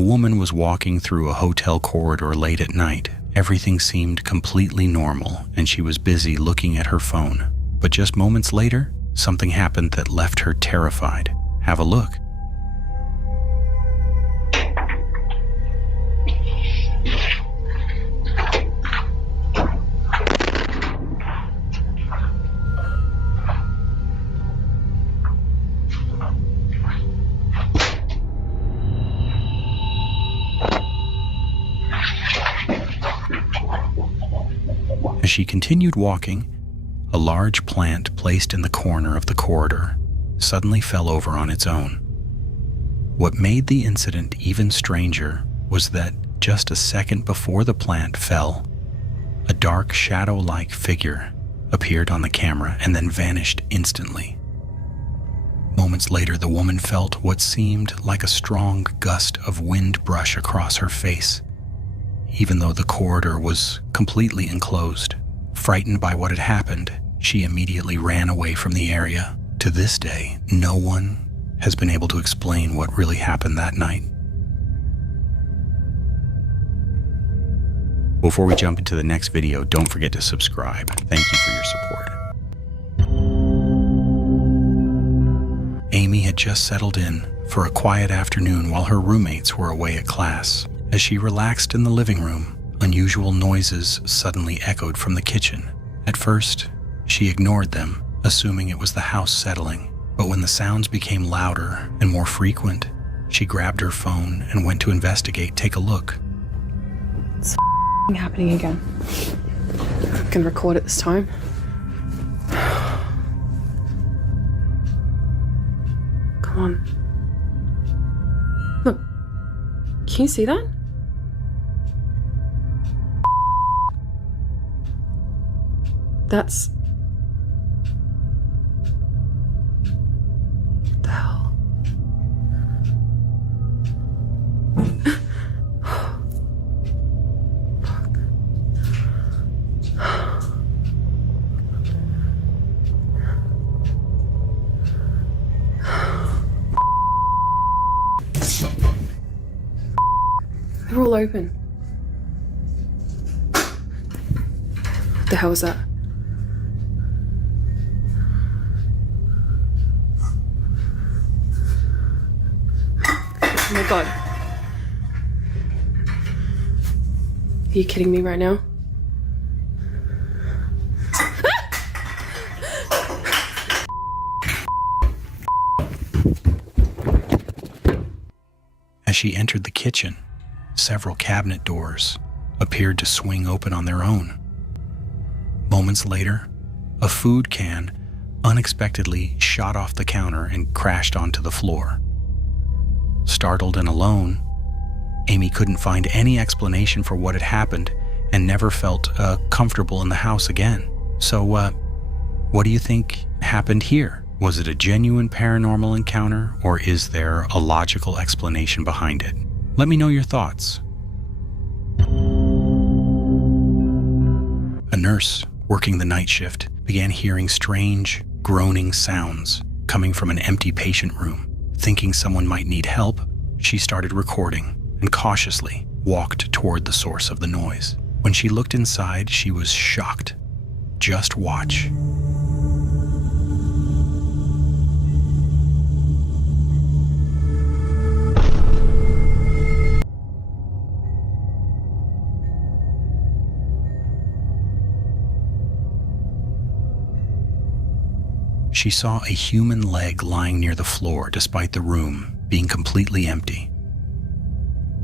woman was walking through a hotel corridor late at night. Everything seemed completely normal, and she was busy looking at her phone. But just moments later, something happened that left her terrified. Have a look. As she continued walking, a large plant placed in the corner of the corridor suddenly fell over on its own. What made the incident even stranger was that just a second before the plant fell, a dark shadow-like figure appeared on the camera and then vanished instantly. Moments later, the woman felt what seemed like a strong gust of wind brush across her face, even though the corridor was completely enclosed. Frightened by what had happened, she immediately ran away from the area. To this day, no one has been able to explain what really happened that night. Before we jump into the next video, don't forget to subscribe. Thank you for your support. Amy had just settled in for a quiet afternoon while her roommates were away at class. As she relaxed in the living room, unusual noises suddenly echoed from the kitchen. At first, she ignored them, assuming it was the house settling. But when the sounds became louder and more frequent, she grabbed her phone and went to investigate. Take a look. It's happening again. I can record it this time. Come on. Look. Can you see that? That's... What the hell? Fuck. They're all open. What the hell was that? Oh my god. Are you kidding me right now? As she entered the kitchen, several cabinet doors appeared to swing open on their own. Moments later, a food can unexpectedly shot off the counter and crashed onto the floor. Startled and alone, Amy couldn't find any explanation for what had happened and never felt comfortable in the house again. So, what do you think happened here? Was it a genuine paranormal encounter, or is there a logical explanation behind it? Let me know your thoughts. A nurse working the night shift began hearing strange, groaning sounds coming from an empty patient room. Thinking someone might need help, she started recording and cautiously walked toward the source of the noise. When she looked inside, she was shocked. Just watch. She saw a human leg lying near the floor despite the room being completely empty.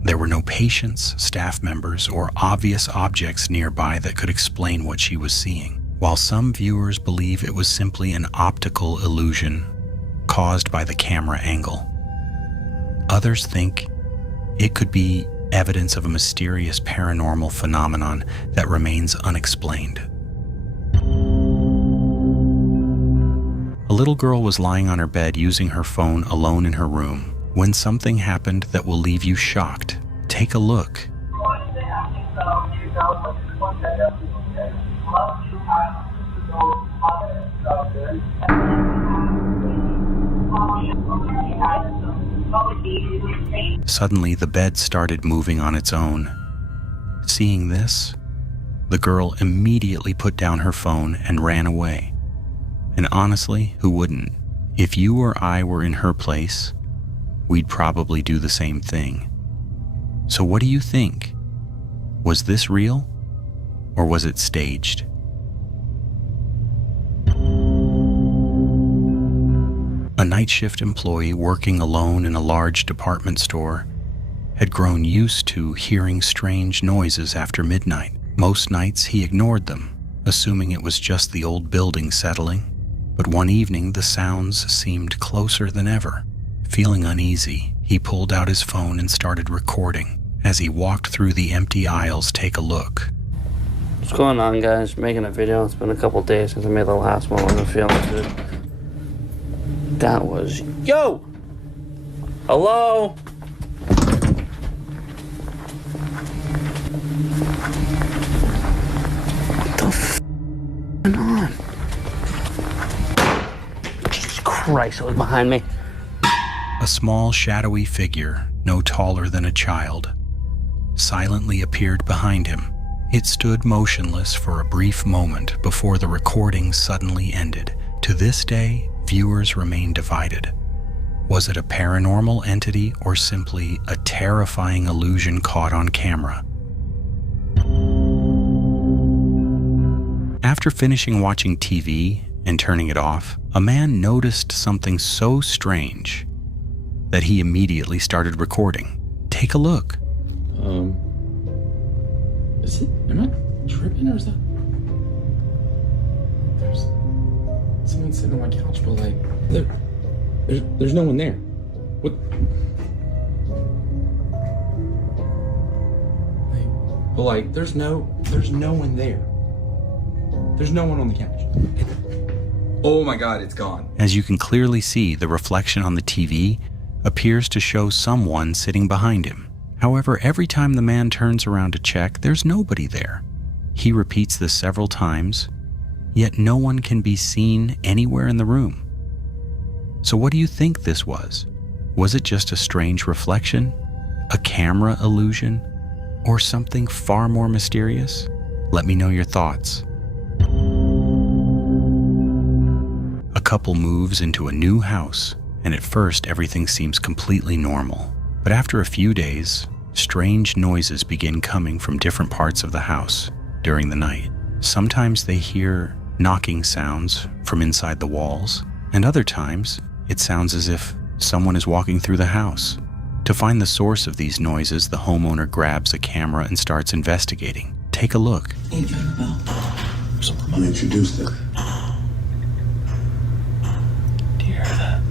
There were no patients, staff members, or obvious objects nearby that could explain what she was seeing. While some viewers believe it was simply an optical illusion caused by the camera angle, others think it could be evidence of a mysterious paranormal phenomenon that remains unexplained. A little girl was lying on her bed using her phone alone in her room when something happened that will leave you shocked. Take a look. Suddenly, the bed started moving on its own. Seeing this, the girl immediately put down her phone and ran away. And honestly, who wouldn't? If you or I were in her place, we'd probably do the same thing. So what do you think? Was this real, or was it staged? A night shift employee working alone in a large department store had grown used to hearing strange noises after midnight. Most nights he ignored them, assuming it was just the old building settling. But one evening the sounds seemed closer than ever. Feeling uneasy, he pulled out his phone and started recording. As he walked through the empty aisles, take a look. What's going on, guys? Making a video. It's been a couple days since I made the last one. I'm feeling good. That was... Yo! Hello? What the f*** going on? Jesus Christ, it was behind me. A small, shadowy figure, no taller than a child, silently appeared behind him. It stood motionless for a brief moment before the recording suddenly ended. To this day, viewers remain divided. Was it a paranormal entity or simply a terrifying illusion caught on camera? After finishing watching TV and turning it off, a man noticed something so strange that he immediately started recording. Take a look. Is it? Am I tripping or is that? There's someone sitting on my couch, but like, there's no one there. What? But like, there's no one there. There's no one on the couch. Oh my God, it's gone. As you can clearly see, the reflection on the TV appears to show someone sitting behind him. However, every time the man turns around to check, there's nobody there. He repeats this several times, yet no one can be seen anywhere in the room. So what do you think this was? Was it just a strange reflection, a camera illusion, or something far more mysterious? Let me know your thoughts. A couple moves into a new house, and at first everything seems completely normal. But after a few days, strange noises begin coming from different parts of the house during the night. Sometimes they hear knocking sounds from inside the walls, and other times it sounds as if someone is walking through the house. To find the source of these noises, the homeowner grabs a camera and starts investigating. Take a look. I'll introduce them. Do you hear that?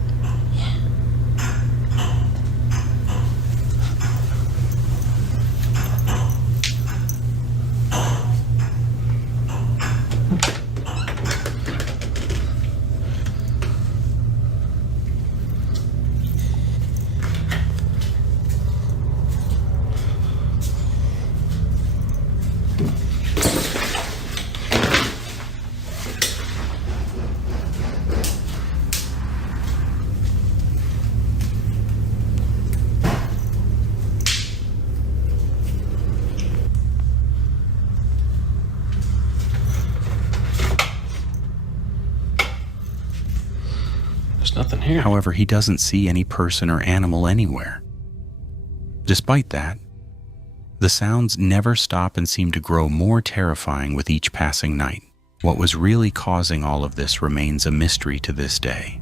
There's nothing here. However, he doesn't see any person or animal anywhere. Despite that, the sounds never stop and seem to grow more terrifying with each passing night. What was really causing all of this remains a mystery to this day.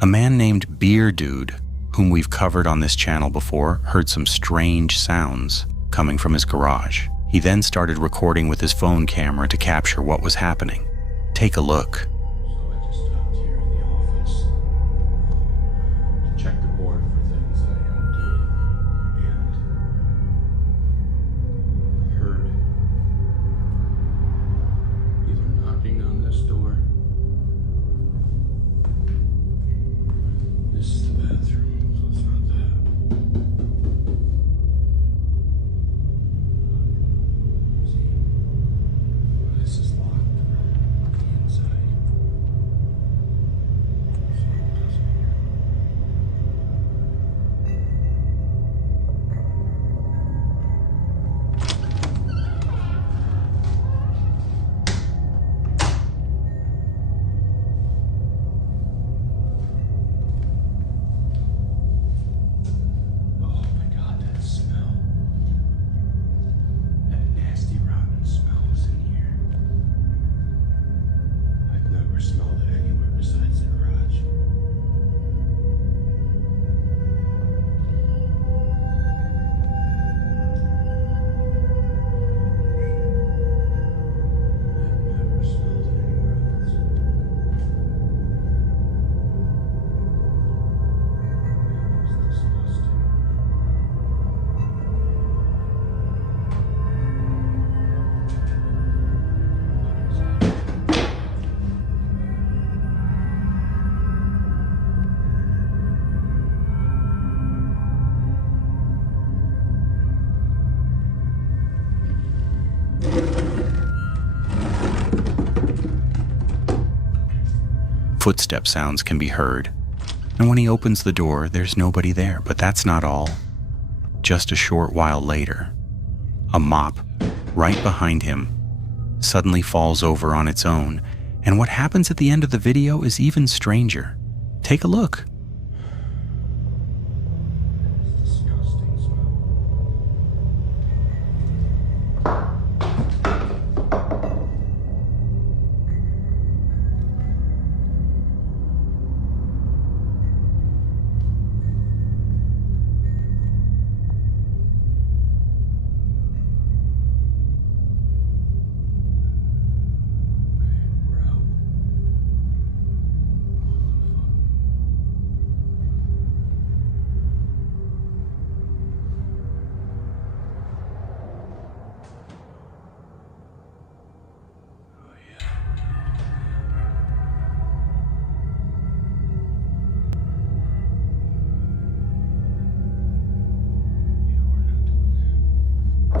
A man named Beer Dude, whom we've covered on this channel before, heard some strange sounds coming from his garage. He then started recording with his phone camera to capture what was happening. Take a look. So I just stopped here in the office to check the board for things that I gotta do, and I heard either knocking on this door. This is the bathroom, so it's not that. See, this is locked on the inside. Footstep sounds can be heard, and when he opens the door, there's nobody there. But that's not all. Just a short while later, a mop right behind him suddenly falls over on its own, and what happens at the end of the video is even stranger. Take a look.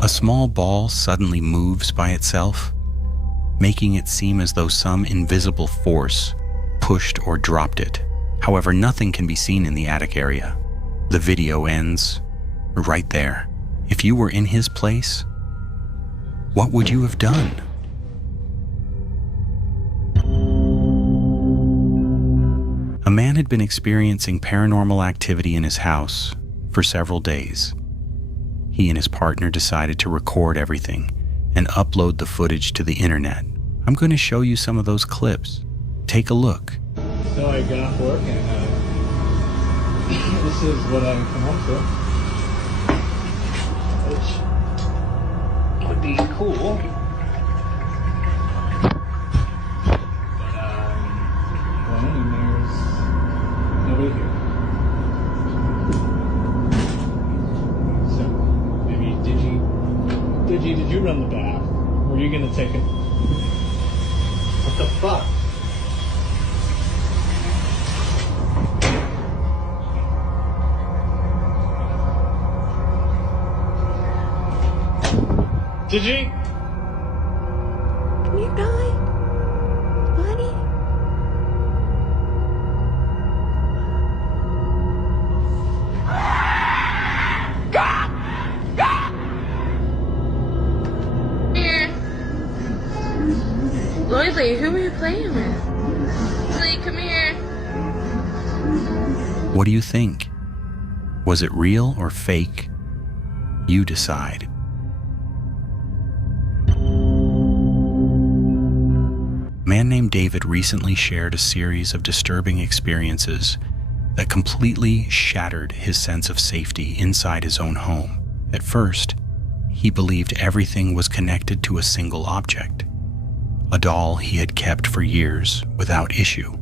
A small ball suddenly moves by itself, making it seem as though some invisible force pushed or dropped it. However, nothing can be seen in the attic area. The video ends right there. If you were in his place, what would you have done? A man had been experiencing paranormal activity in his house for several days. He and his partner decided to record everything and upload the footage to the internet. I'm going to show you some of those clips. Take a look. So I got off work and this is what I come home to. Which would be cool. But well, and there's nobody here. Did you run the bath? Were you gonna take it? What the fuck? Did you? Can you die? Buddy? Lloydly, who were you playing with? Lee, come here. What do you think? Was it real or fake? You decide. A man named David recently shared a series of disturbing experiences that completely shattered his sense of safety inside his own home. At first, he believed everything was connected to a single object, a doll he had kept for years without issue.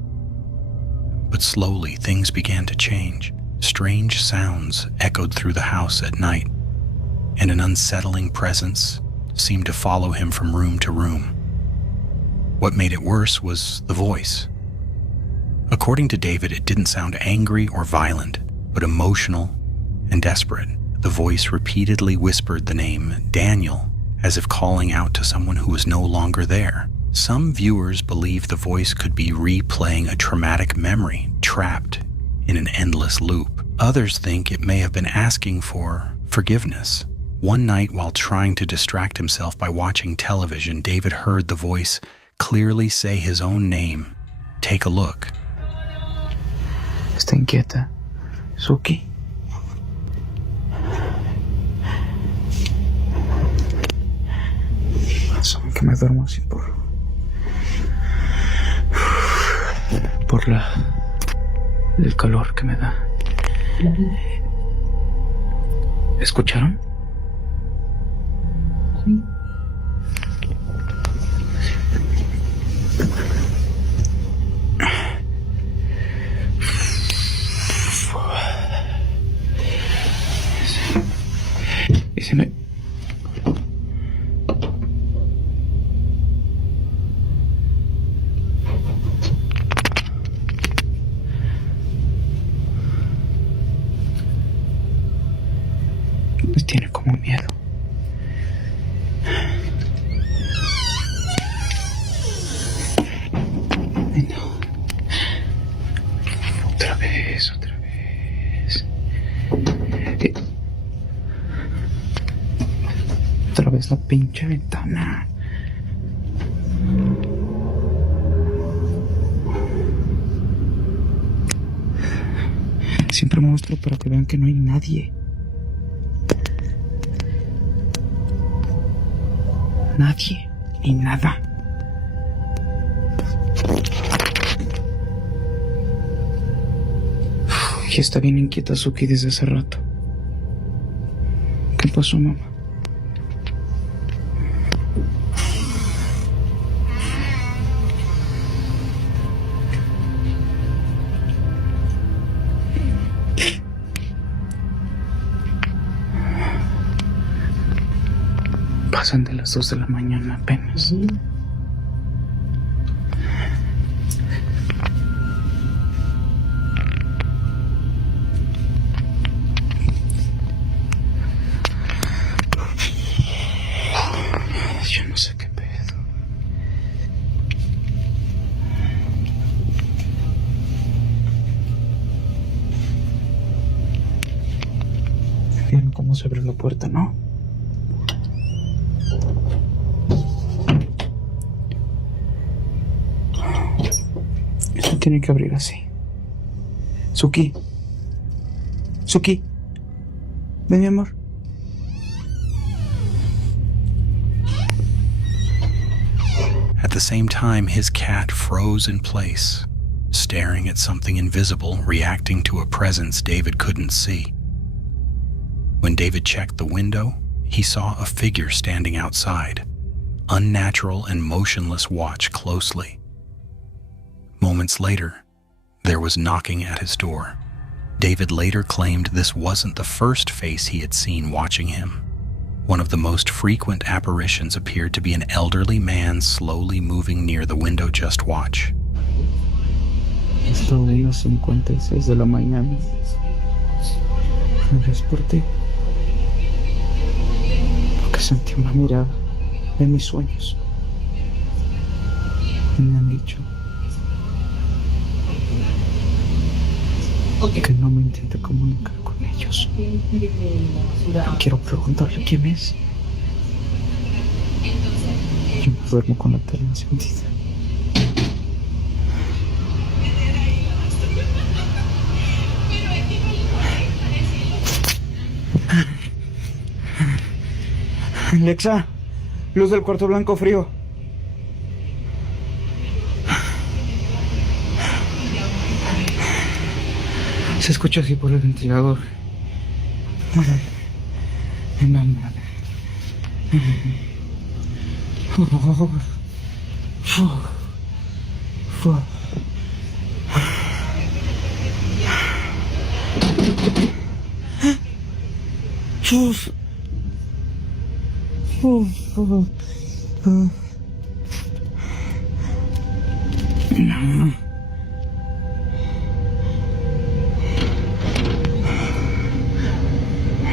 But slowly things began to change. Strange sounds echoed through the house at night, and an unsettling presence seemed to follow him from room to room. What made it worse was the voice. According to David, it didn't sound angry or violent, but emotional and desperate. The voice repeatedly whispered the name Daniel, as if calling out to someone who was no longer there. Some viewers believe the voice could be replaying a traumatic memory trapped in an endless loop. Others think it may have been asking for forgiveness. One night, while trying to distract himself by watching television, David heard the voice clearly say his own name. Take a look. Está inquieta. Suki. Son que me duermo así por el calor que me da. ¿Escucharon? Sí. Y se me... Les tiene como miedo. Ay, no. vez, otra vez. Otra vez la pinche ventana. Siempre muestro para que vean que no hay nadie. Nadie, ni nada. Y está bien inquieta Suki desde hace rato. ¿Qué pasó, mamá? Pasan de las 2 de la mañana apenas. Yo no sé qué pedo. ¿Vieron cómo se abre la puerta, no? Esto tiene que abrir así. Suki. Suki. Ven, mi amor. At the same time, his cat froze in place, staring at something invisible, reacting to a presence David couldn't see. When David checked the window, he saw a figure standing outside, unnatural and motionless. Watch closely. Moments later, there was knocking at his door. David later claimed this wasn't the first face he had seen watching him. One of the most frequent apparitions appeared to be an elderly man slowly moving near the window. Just watch. Esto de las 56 de la mañana. Me desperté porque sentí una mirada en mis sueños. Me han dicho que no me intente comunicar con ellos. Quiero preguntarle quién es. Yo me duermo con la tele encendida. Alexa, luz del cuarto blanco frío. Se escucha así por el ventilador. No, nada.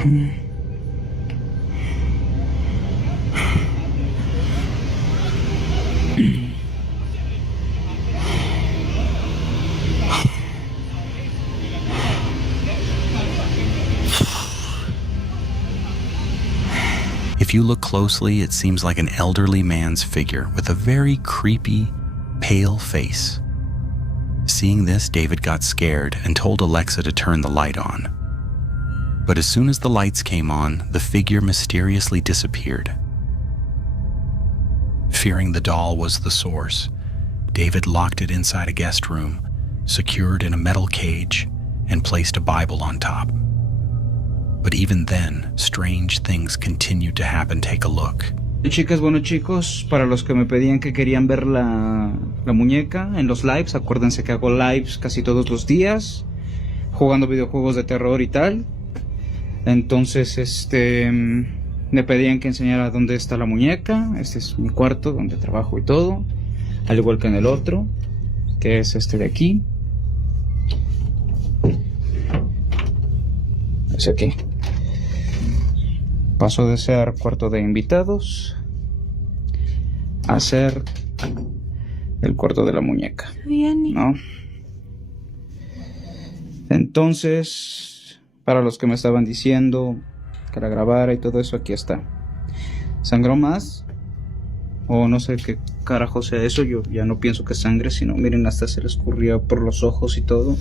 No. If you look closely, it seems like an elderly man's figure with a very creepy, pale face. Seeing this, David got scared and told Alexa to turn the light on. But as soon as the lights came on, the figure mysteriously disappeared. Fearing the doll was the source, David locked it inside a guest room, secured in a metal cage, and placed a Bible on top. But even then, strange things continued to happen. Take a look. Chicas, bueno chicos, para los que me pedían que querían ver la muñeca en los lives, acuérdense que hago lives casi todos los días, jugando videojuegos de terror y tal. Entonces, me pedían que enseñara dónde está la muñeca. Este es mi cuarto donde trabajo y todo, al igual que en el otro, que es este de aquí. Es aquí. Pasó de ser cuarto de invitados a ser el cuarto de la muñeca, ¿no? Entonces, para los que me estaban diciendo que la grabara y todo eso, aquí está. ¿Sangró más? O no sé qué carajo sea eso. Yo ya no pienso que sangre, sino miren, hasta se le escurría por los ojos y todo.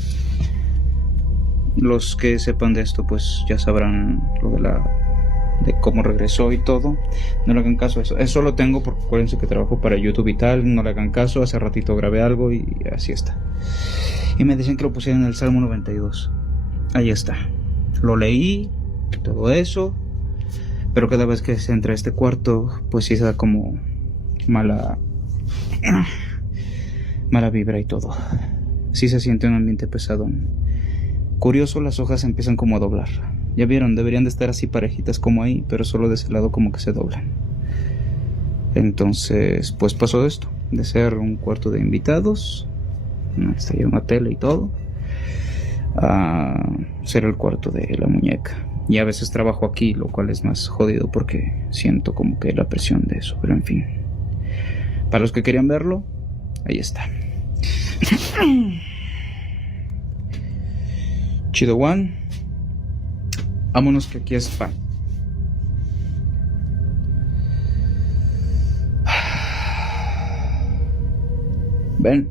Los que sepan de esto pues ya sabrán lo de cómo regresó y todo. No le hagan caso a eso. Eso lo tengo porque acuérdense que trabajo para YouTube y tal. No le hagan caso. Hace ratito grabé algo y así está. Y me dicen que lo pusieron en el Salmo 92. Ahí está. Lo leí, todo eso. Pero cada vez que se entra a este cuarto, pues sí se da como mala vibra y todo. Sí se siente un ambiente pesadón. Curioso, las hojas empiezan como a doblar. Ya vieron, deberían de estar así parejitas como ahí, pero solo de ese lado como que se doblan. Entonces, pues pasó esto, de ser un cuarto de invitados, está ya una tele y todo, a ser el cuarto de la muñeca. Y a veces trabajo aquí, lo cual es más jodido porque siento como que la presión de eso, pero en fin. Para los que querían verlo, ahí está. Chido One. Vámonos que aquí es pan. Ven.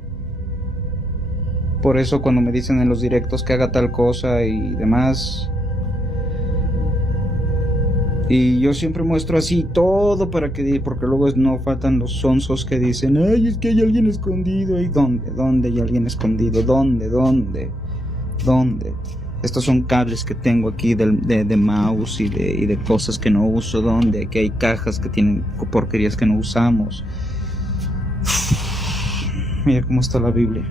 Por eso cuando me dicen en los directos que haga tal cosa y demás, y yo siempre muestro así todo porque luego no faltan los sonsos que dicen, ay, es que hay alguien escondido. ¿Y dónde hay alguien escondido? ¿Dónde? Estos son cables que tengo aquí de mouse y de cosas que no uso. ¿Dónde? Que hay cajas que tienen porquerías que no usamos. Mira cómo está la Biblia.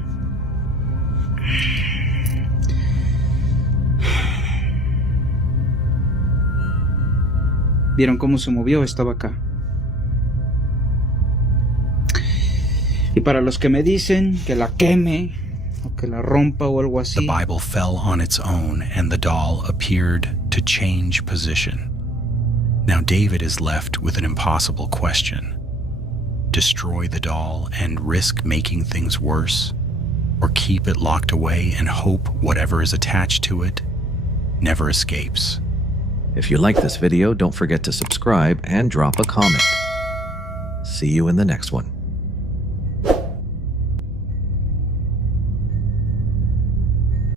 ¿Vieron cómo se movió? Estaba acá. Y para los que me dicen que la queme o que la rompa o algo así, The Bible fell on its own and the doll appeared to change position. Now David is left with an impossible question. Destroy the doll and risk making things worse, or keep it locked away and hope whatever is attached to it never escapes. If you like this video, don't forget to subscribe and drop a comment. See you in the next one.